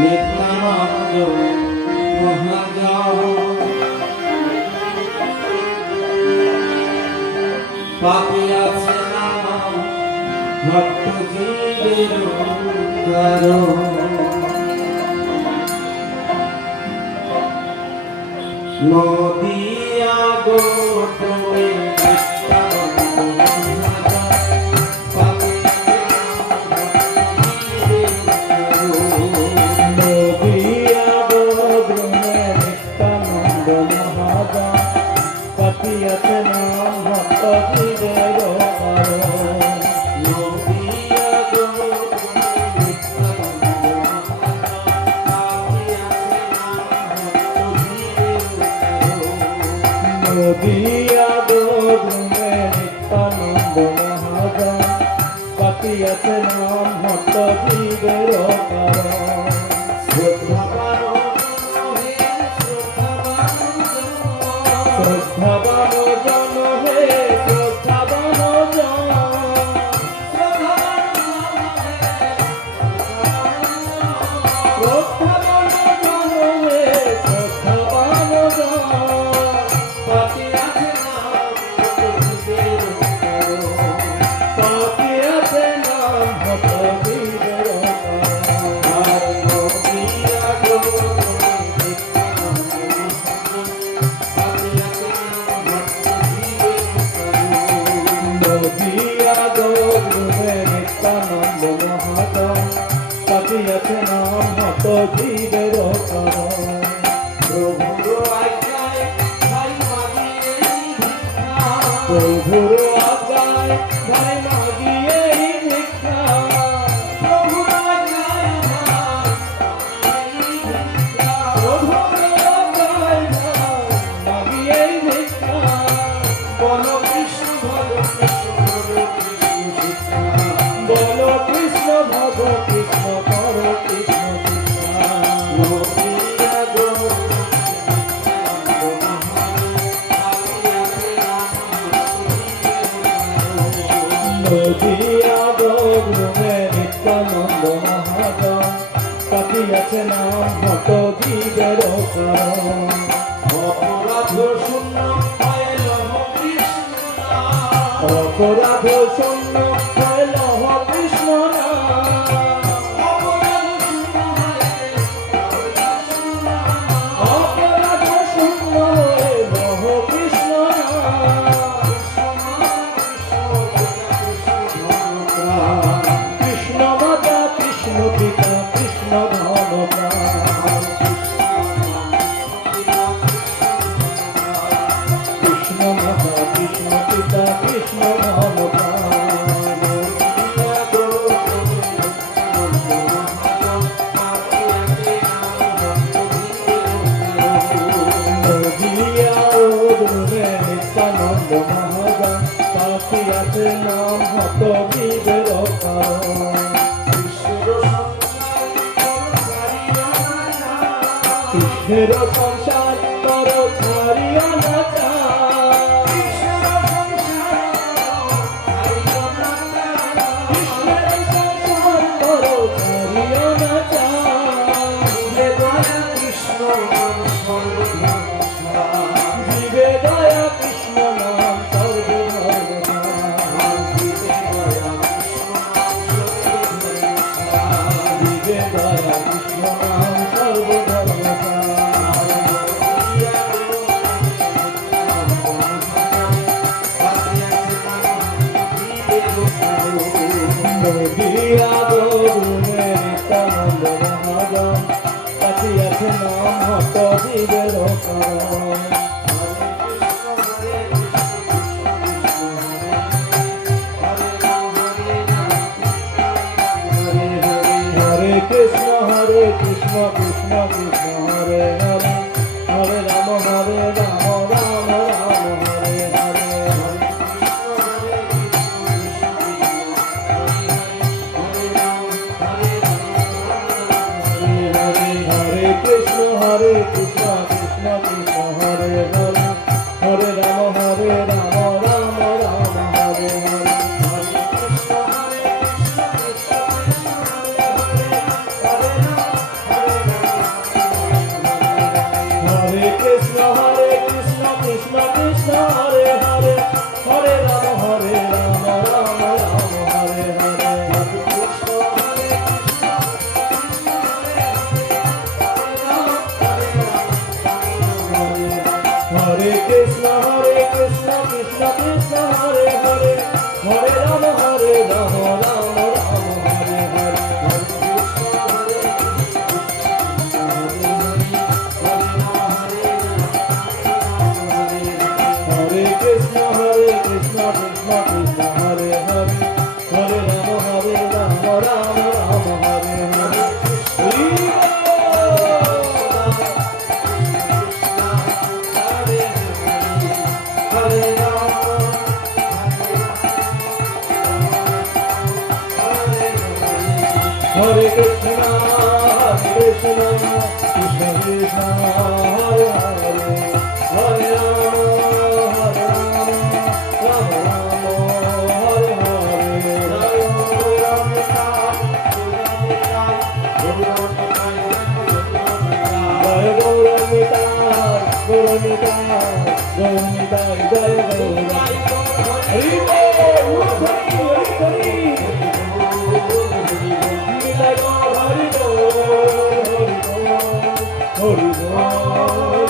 নিত্যানন্দ মহাজন পাপি আছে নাম ভক্ত জীবের কারণ নদিয়া গোটে নদিয়া গোবিন্দে নিত্যানন্দ মহাজন পাতিয়াছে নাম ভক্ত জীবের কারণ শ্রদ্ধাবান জন হে শ্রদ্ধাবান জন নিত্যানন্দ মহাজন পাতিয়াছে নাম ভক্ত জীবের কারণ প্রভুর আজ্ঞায় ভাই মাগিয়ে ভিক্ষা বলো কৃষ্ণ ভগ কৃষ্ণ কর কৃষ্ণ নদিয়া গোবিন্দে নিত্যানন্দ মহাজন পাতিয়াছে নাম ভক্ত জীবের কারণ অপরাধ শূন্য অপরাধ শূন্য হইল কৃষ্ণ অপরাধ শূন্য হইল কৃষ্ণ কৃষ্ণ মাতা কৃষ্ণ পিতা কৃষ্ণ ধন কৃষ্ণ মাতা কৃষ্ণ পিতা কৃষ্ণ ধন নিত্যানন্দ মহাজন পাতিয়াছে নাম ভক্ত জীবের কারণ কৃষ্ণের সংসার কর ছাড়িয়া না নদিয়া গোবিন্দে নিত্যানন্দ মহাজন পাতিয়াছে নাম ভক্ত জীবের কারণ হরে কৃষ্ণ কৃষ্ণ কৃষ্ণ হরে হরে হরে রাম রাম রাম হরে হরে কৃষ্ণ কৃষ্ণ কৃষ্ণ কৃষ্ণ হরে হরে হরে রাম রাম রাম হরে হরে হরে কৃষ্ণ কৃষ্ণ কৃষ্ণ হরে হরে হরে রাম রাম রাম হরে হরে জয় গৌরমিতায় গৌরমিতায় গৌরমিতায় জয় গৌরাই হরি বল হরি হরি হরি বল হরি বল হরি বল